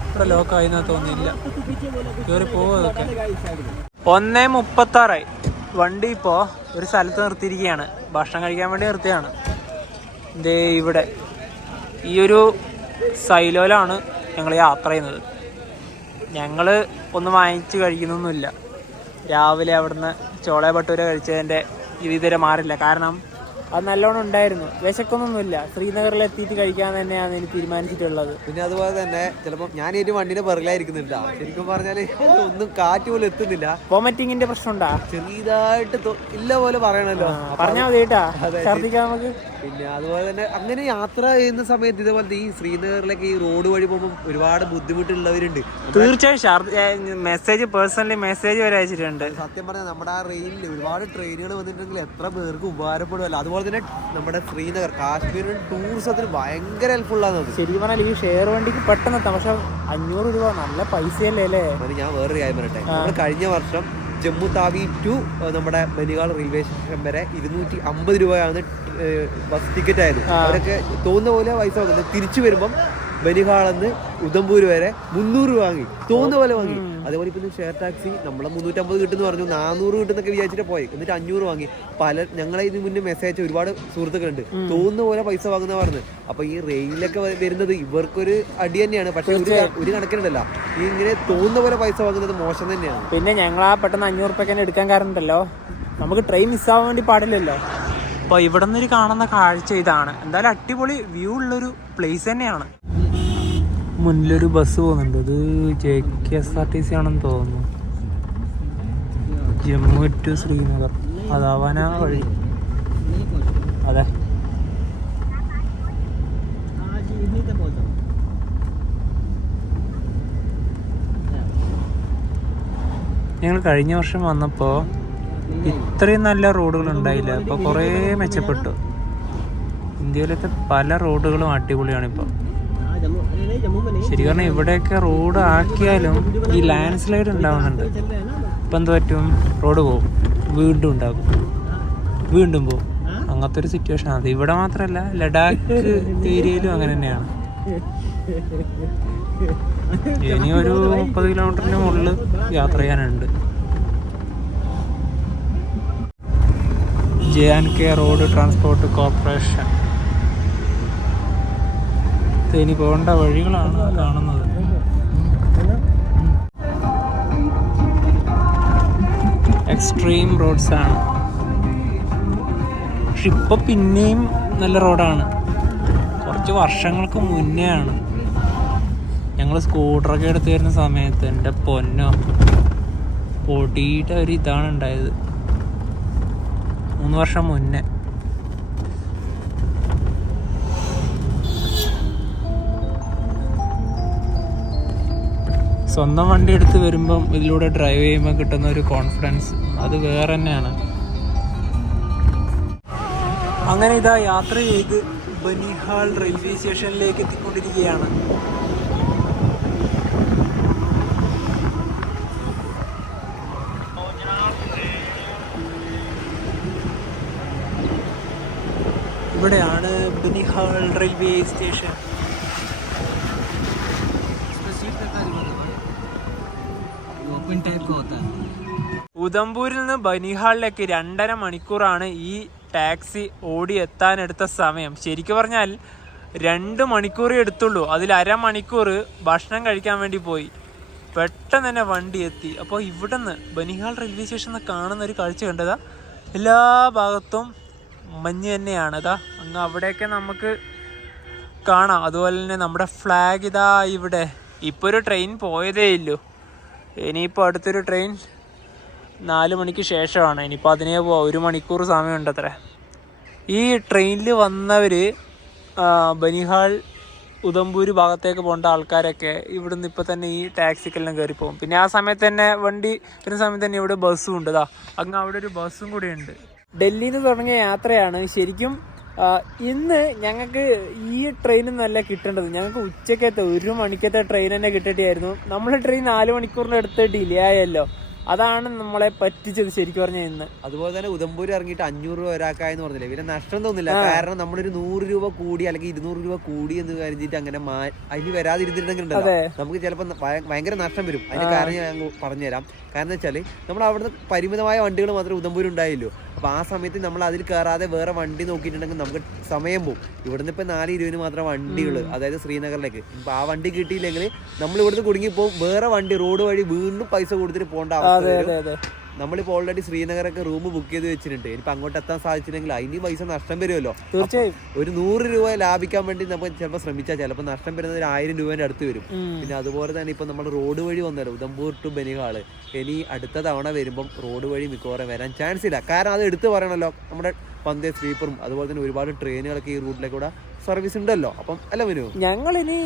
ഇവിടെ ലോക്കായി എന്നാ തോന്നിയില്ല, കയറി പോവതൊക്കെ. 1:36 വണ്ടി ഇപ്പോൾ ഒരു സ്ഥലത്ത് നിർത്തിയിരിക്കുകയാണ്. ഭക്ഷണം കഴിക്കാൻ വേണ്ടി നിർത്തിയാണ്. ദേ ഇവിടെ ഈ ഒരു സൈലോയിലാണ് ഞങ്ങൾ യാത്ര ചെയ്യുന്നത്. ഞങ്ങൾ ഒന്നും വാങ്ങിച്ച് കഴിക്കുന്നൊന്നുമില്ല. രാവിലെ അവിടുന്ന് ചോള ഭട്ടൂര കഴിച്ചതിൻ്റെ ഇതുവരെ മാറില്ല. കാരണം അത് നല്ലോണം ഉണ്ടായിരുന്നു. വിശക്കൊന്നുമില്ല. ശ്രീനഗറിൽ എത്തിയിട്ട് കഴിക്കാൻ തന്നെയാണ് എനിക്ക് തീരുമാനിച്ചിട്ടുള്ളത്. പിന്നെ അതുപോലെ തന്നെ ചിലപ്പോൾ ഞാൻ ഈ വണ്ടിന്റെ പിറകിലായിരിക്കുന്നില്ല. ശരിക്കും പറഞ്ഞാൽ ഒന്നും കാറ്റ് പോലും എത്തുന്നില്ല. വോമിറ്റിങ്ങിന്റെ പ്രശ്നം ഉണ്ടാ? ചെറിയതായിട്ട് ഇല്ല പോലെ പറയണല്ലോ, പറഞ്ഞാൽ മതി കേട്ടാ, ഛർദ്ദിക്കാൻ നമുക്ക്. പിന്നെ അതുപോലെ തന്നെ അങ്ങനെ യാത്ര ചെയ്യുന്ന സമയത്ത് ഇതേപോലത്തെ ഈ ശ്രീനഗറിലേക്ക് ഈ റോഡ് വഴി പോകുമ്പോൾ ഒരുപാട് ബുദ്ധിമുട്ടുള്ളവരുണ്ട്. തീർച്ചയായും മെസ്സേജ്, പേഴ്സണലി മെസ്സേജ് വരെ അയച്ചിട്ടുണ്ട്. സത്യം പറഞ്ഞാൽ നമ്മുടെ ആ റെയിലിൽ ഒരുപാട് ട്രെയിനുകൾ വന്നിട്ടുണ്ടെങ്കിൽ എത്ര പേർക്ക് ഉപകാരപ്പെടുമല്ലോ. അതുപോലെ തന്നെ നമ്മുടെ ശ്രീനഗർ, കാശ്മീരിൽ ടൂറിസത്തിന് ഭയങ്കര ഹെൽപ്ഫുൾ ആണ്. ശരിക്കും പറഞ്ഞാൽ ഈ ഷെയർ വണ്ടിക്ക് പെട്ടെന്ന് എത്താം. പക്ഷെ 500 രൂപ നല്ല പൈസയല്ലേ അല്ലേ? ഞാൻ വേറൊരു കാര്യം പറയട്ടെ, നമ്മൾ കഴിഞ്ഞ വർഷം ജമ്മു താവി ടു നമ്മുടെ ബനിഹാൾ റെയിൽവേ സ്റ്റേഷൻ വരെ 250 രൂപയാണ് ബസ് ടിക്കറ്റ് ആയത്. അവരൊക്കെ തോന്നുന്ന പോലെ പൈസ വാങ്ങുന്നത്. തിരിച്ചു വരുമ്പം ബനിഹാളെന്ന് ഉദംപൂർ വരെ 300 രൂപ വാങ്ങി, തോന്നുന്ന പോലെ വാങ്ങി. അതേപോലെ ഇപ്പം ഷെയർ ടാക്സി നമ്മളെ 350 കിട്ടുമെന്ന് പറഞ്ഞു, 400 കിട്ടുന്നൊക്കെ വിചാരിച്ചിട്ട് പോയി. എന്നിട്ട് 500 വാങ്ങി. ഞങ്ങളെ ഇതിന് മുന്നേ മെസ്സേജ് ഒരുപാട് സുഹൃത്തുക്കളുണ്ട്, തോന്നുന്ന പോലെ പൈസ വാങ്ങുന്ന പറഞ്ഞ്. അപ്പൊ ഈ റെയിലൊക്കെ വരുന്നത് ഇവർക്കൊരു അടി തന്നെയാണ്. പക്ഷെ ഒരു കണക്കിനുണ്ടല്ലോ, ഈ ഇങ്ങനെ തോന്നുന്ന പോലെ പൈസ വാങ്ങുന്നത് മോശം തന്നെയാണ്. പിന്നെ ഞങ്ങൾ ആ പെട്ടെന്ന് 500 രൂപയ്ക്ക് എടുക്കാൻ കാരണം ഉണ്ടല്ലോ, നമുക്ക് ട്രെയിൻ മിസ്സാവാൻ വേണ്ടി പാടില്ലല്ലോ. അപ്പോൾ ഇവിടെ നിന്നൊരു കാണുന്ന കാഴ്ച ഇതാണ്. എന്തായാലും അടിപൊളി വ്യൂ ഉള്ളൊരു പ്ലേസ് തന്നെയാണ്. മുന്നിലൊരു ബസ് പോകുന്നുണ്ട്. അത് JKSRTC ആണെന്ന് തോന്നുന്നു. ജമ്മു ടു ശ്രീനഗർ, അതാവാനാ വഴി. അതെ, ഞങ്ങൾ കഴിഞ്ഞ വർഷം വന്നപ്പോൾ ഇത്രയും നല്ല റോഡുകൾ ഉണ്ടായില്ല. ഇപ്പോൾ കുറേ മെച്ചപ്പെട്ടു. ഇന്ത്യയിലത്തെ പല റോഡുകളും അടിപൊളിയാണിപ്പോൾ. ശരിക്കും ഇവിടെയൊക്കെ റോഡ് ആക്കിയാലും ഈ ലാൻഡ് സ്ലൈഡ് ഉണ്ടാവുന്നുണ്ട്. ഇപ്പം എന്ത് പറ്റും, റോഡ് പോവും, വീണ്ടും ഉണ്ടാകും, വീണ്ടും പോവും. അങ്ങനത്തെ ഒരു സിറ്റുവേഷൻ ആണ്. ഇവിടെ മാത്രമല്ല, ലഡാക്ക് ഏരിയയിലും അങ്ങനെ തന്നെയാണ്. ഇനി ഒരു 30 കിലോമീറ്ററിന് മുകളിൽ യാത്ര ചെയ്യാനുണ്ട്. JNK road transport corporation. ഇനി പോകേണ്ട വഴികളാണ് കാണുന്നത്. എക്സ്ട്രീം റോഡ്സ് ആണ്. പക്ഷെ ഇപ്പൊ പിന്നെയും നല്ല റോഡാണ്. കുറച്ച് വർഷങ്ങൾക്ക് മുന്നേ ആണ് ഞങ്ങൾ സ്കൂട്ടറൊക്കെ എടുത്ത് വരുന്ന സമയത്ത് എൻ്റെ പൊന്നോ, പൊടിയുടെ ഒരു ഇതാണ് ഉണ്ടായത്. 3 വർഷം മുന്നേ. സ്വന്തം വണ്ടി എടുത്ത് വരുമ്പം ഇതിലൂടെ ഡ്രൈവ് ചെയ്യുമ്പോൾ കിട്ടുന്ന ഒരു കോൺഫിഡൻസ് അത് വേറെ തന്നെയാണ്. അങ്ങനെ ഇതാ യാത്ര ചെയ്ത് ബനിഹാൾ റെയിൽവേ സ്റ്റേഷനിലേക്ക് എത്തിക്കൊണ്ടിരിക്കുകയാണ്. ഇവിടെയാണ് ബനിഹാൾ റെയിൽവേ സ്റ്റേഷൻ. ഉദംപൂരിൽ നിന്ന് ബനിഹാളിലേക്ക് 2.5 മണിക്കൂറാണ് ഈ ടാക്സി ഓടി എത്താനെടുത്ത സമയം. ശരിക്കും പറഞ്ഞാൽ 2 മണിക്കൂറേ എടുത്തുള്ളൂ. അതിൽ അരമണിക്കൂർ ഭക്ഷണം കഴിക്കാൻ വേണ്ടി പോയി. പെട്ടെന്ന് തന്നെ വണ്ടി എത്തി. അപ്പോൾ ഇവിടുന്ന് ബനിഹാൾ റെയിൽവേ സ്റ്റേഷനിൽ കാണുന്ന ഒരു കാഴ്ച കണ്ടതാ, എല്ലാ ഭാഗത്തും മഞ്ഞ് തന്നെയാണ്. ഇതാ അങ്ങ് അവിടെയൊക്കെ നമുക്ക് കാണാം. അതുപോലെ തന്നെ നമ്മുടെ ഫ്ലാഗ് ഇതാ ഇവിടെ. ഇപ്പോൾ ഒരു ട്രെയിൻ പോയതേ ഇല്ലൂ. ഇനിയിപ്പോൾ അടുത്തൊരു ട്രെയിൻ 4 മണിക്ക് ശേഷമാണ്. ഇനിയിപ്പോൾ അതിനേ പോവാം. 1 മണിക്കൂർ സമയമുണ്ട് അത്ര. ഈ ട്രെയിനിൽ വന്നവർ ബനിഹാൾ ഉദംപൂർ ഭാഗത്തേക്ക് പോകേണ്ട ആൾക്കാരൊക്കെ ഇവിടുന്ന് ഇപ്പോൾ തന്നെ ഈ ടാക്സിക്കെല്ലാം കയറി പോകും. പിന്നെ ആ സമയത്ത് തന്നെ വണ്ടി വരുന്ന സമയത്ത് തന്നെ ഇവിടെ ബസ്സും ഉണ്ട്. ഇതാ അങ്ങ് അവിടെ ഒരു ബസ്സും കൂടെ ഉണ്ട്. ഡൽഹിയിൽ നിന്ന് തുടങ്ങിയ യാത്രയാണ്. ശരിക്കും ഇന്ന് ഞങ്ങൾക്ക് ഈ ട്രെയിനിൽ നിന്നല്ല കിട്ടേണ്ടത്. ഞങ്ങൾക്ക് ഉച്ചക്കത്തെ 1 മണിക്കത്തെ ട്രെയിൻ തന്നെ കിട്ടേണ്ടിയായിരുന്നു. നമ്മൾ ട്രെയിൻ 4 മണിക്കൂറിൻ്റെ അടുത്ത് ഡിലേ ആയല്ലോ. അതാണ് നമ്മളെ പറ്റിച്ചത് ശരിക്കും പറഞ്ഞാൽ ഇന്ന്. അതുപോലെ തന്നെ ഉദംപൂർ ഇറങ്ങിയിട്ട് 500 രൂപ ഒരാൾക്കായെന്ന് പറഞ്ഞില്ലേ, പിന്നെ നഷ്ടം തോന്നില്ല. കാരണം നമ്മളൊരു 100 രൂപ കൂടി അല്ലെങ്കിൽ 200 രൂപ കൂടി എന്ന് കരുതിയിട്ട് അങ്ങനെ അതിന് വരാതിരുന്നിട്ടുണ്ടെങ്കിൽ നമുക്ക് ചിലപ്പോൾ ഭയങ്കര നഷ്ടം വരും. അതിന് കാരണം ഞാൻ പറഞ്ഞുതരാം. കാരണം എന്ന് വെച്ചാൽ നമ്മൾ അവിടുന്ന് പരിമിതമായ വണ്ടികൾ മാത്രമേ ഉദംപൂർ ഉണ്ടായില്ലോ. അപ്പോൾ ആ സമയത്ത് നമ്മൾ അതിൽ കയറാതെ വേറെ വണ്ടി നോക്കിയിട്ടുണ്ടെങ്കിൽ നമുക്ക് സമയം പോകും. ഇവിടുന്ന് ഇപ്പം 4:20 മാത്രം വണ്ടികൾ, അതായത് ശ്രീനഗറിലേക്ക്. ഇപ്പം ആ വണ്ടി കിട്ടിയില്ലെങ്കിൽ നമ്മൾ ഇവിടുന്ന് കുടുങ്ങിപ്പോവും. വേറെ വണ്ടി റോഡ് വഴി വീണ്ടും പൈസ കൊടുത്തിട്ട് പോകേണ്ട അവസ്ഥ വരും. നമ്മളിപ്പോൾ ഓൾറെഡി ശ്രീനഗറൊക്കെ റൂം ബുക്ക് ചെയ്ത് വെച്ചിട്ടുണ്ട്. ഇനിയിപ്പോൾ അങ്ങോട്ട് എത്താൻ സാധിച്ചില്ലെങ്കിൽ അതിന് പൈസ നഷ്ടം വരുമല്ലോ. തീർച്ചയായും ഒരു 100 രൂപ ലാഭിക്കാൻ വേണ്ടി നമുക്ക് ചിലപ്പോൾ ശ്രമിച്ചാൽ ചിലപ്പോൾ നഷ്ടം വരുന്നത് 1000 രൂപേൻ്റെ അടുത്ത് വരും. പിന്നെ അതുപോലെ തന്നെ ഇപ്പം നമ്മൾ റോഡ് വഴി വന്നല്ലോ ഉദംപൂർ ടു ബനിഹാൾ. ഇനി അടുത്ത തവണ വരുമ്പം റോഡ് വഴി മിക്കവാറും വരാൻ ചാൻസ് ഇല്ല. കാരണം അത് എടുത്ത് പറയണല്ലോ, നമ്മുടെ വന്ദേ സ്ലീപ്പറും അതുപോലെ തന്നെ ഒരുപാട് ട്രെയിനുകളൊക്കെ ഈ റൂട്ടിലേക്കൂടെ സർവീസ് ഉണ്ടല്ലോ. അപ്പം അല്ല വരൂ, ഞങ്ങളിനി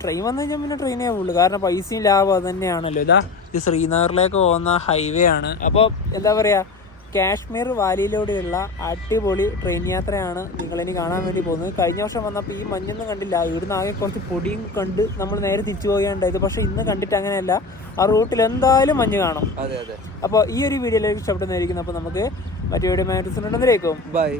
ട്രെയിൻ വന്നു കഴിഞ്ഞാൽ പിന്നെ ട്രെയിനേ ഉള്ളൂ. കാരണം പൈസയും ലാഭം അത് തന്നെയാണല്ലോ. ഇതാ ഇത് ശ്രീനഗറിലേക്ക് പോകുന്ന ഹൈവേ ആണ്. അപ്പോൾ എന്താ പറയുക, കാശ്മീർ വാലിയിലൂടെയുള്ള അടിപൊളി ട്രെയിൻ യാത്രയാണ് നിങ്ങളിനി കാണാൻ വേണ്ടി പോകുന്നത്. കഴിഞ്ഞ വർഷം വന്നപ്പോൾ ഈ മഞ്ഞൊന്നും കണ്ടില്ല. ഇവിടുന്ന് ആകെ കുറച്ച് പൊടിയും കണ്ട് നമ്മൾ നേരെ തിരിച്ചു പോവുകയുണ്ടായത്. പക്ഷേ ഇന്ന് കണ്ടിട്ട് അങ്ങനെയല്ല, ആ റൂട്ടിൽ എന്തായാലും മഞ്ഞ് കാണും. അതെ. അപ്പോൾ ഈ ഒരു വീഡിയോയിലേക്ക് ഇഷ്ടപ്പെടുന്നതായിരിക്കും. അപ്പോൾ നമുക്ക് മറ്റു വീഡിയോ മാറ്റേഴ്സ് ഉണ്ടെന്നേക്കും. ബൈ.